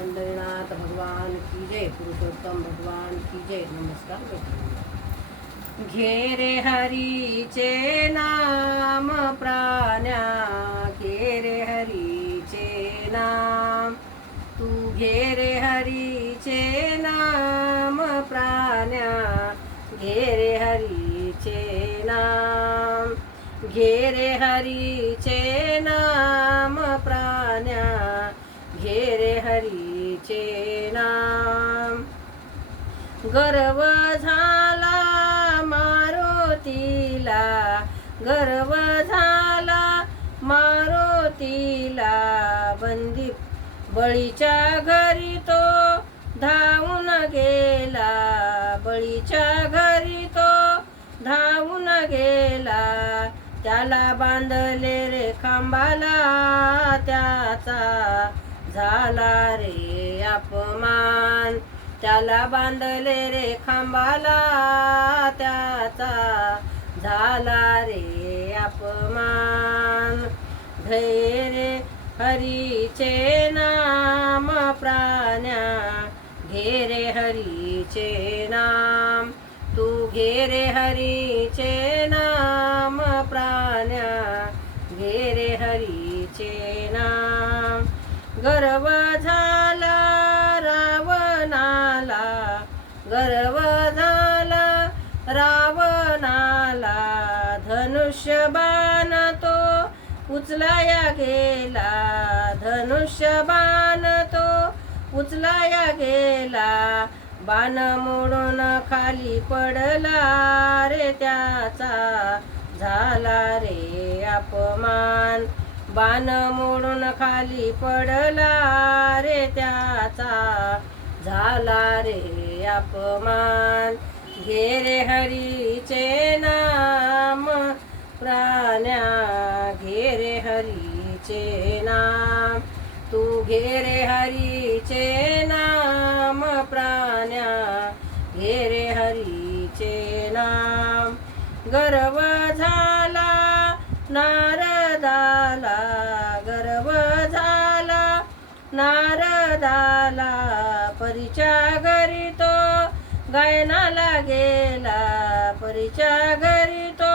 पंढरीनाथ भगवान की जय, पुरुषोत्तम भगवान की जय। नमस्कार मित्रांनो। घे रे हरीचे नाम प्राण्या, घे रे हरीचे नाम, तू घे रे हरीचे नाम प्राण्या, घे रे हरीचे नाम, घे रे हरीचे नाम प्राण्या, घे रे हरीचे नाम। गर्व झाला मारुतीला, गर्व झाला मारुतीला, बंदी बळीच्या घरी तो धावून गेला, बळीच्या घरी तो धावून गेला। त्याला बांधले रे खांबाला, त्याचा झाला रे अपमान, त्याला बांधले रे खांबाला, त्याचा झाला रे अपमान। घे रे हरीचे नाम प्राण्या, घे रे हरीचे नाम, तू घे रे हरीचे नाम प्राण्या, घे रे हरीचे नाम। गर्व झाला रावणाला, गर्व झाला रावणाला, धनुष्य बाण तो उचलाया गेला, धनुष्य बाण तो उचलाया गेला। बाण मोडून खाली पडला रे, त्याचा झाला रे अपमान, बाण मोडून खाली पडला रे, त्याचा झाला रे अपमान। घे रे हरीचे नाम प्राण्या, घे रे हरीचे नाम, तू घे रे हरीचे नाम प्राण्या, घे रे हरीचे नाम। गर्व झाला नारदाला, गर्व झाला नारदाला, परीच्या घरी तो गायनाला गेला, परीच्या घरी तो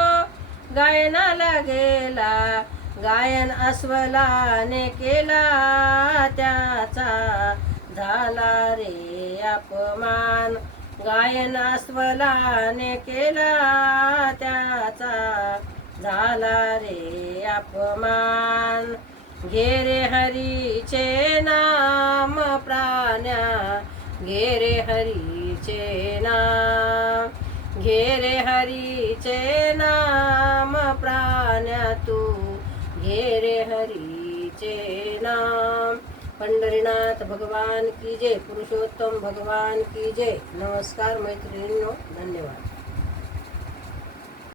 गायनाला गेला। गायन अस्वलाने केला, त्याचा झाला रे अपमान, गायन अस्वलाने केला, त्याचा झाला रे अपमान। घे रे हरीचे नाम प्राण्या, घे रे हरीचे नाम, घे रे हरीचे नाम प्राण्या, तू घे रे हरीचे नाम। पंढरीनाथ भगवान की जय, पुरुषोत्तम भगवान की जय। नमस्कार मैत्रिणींनो, धन्यवाद।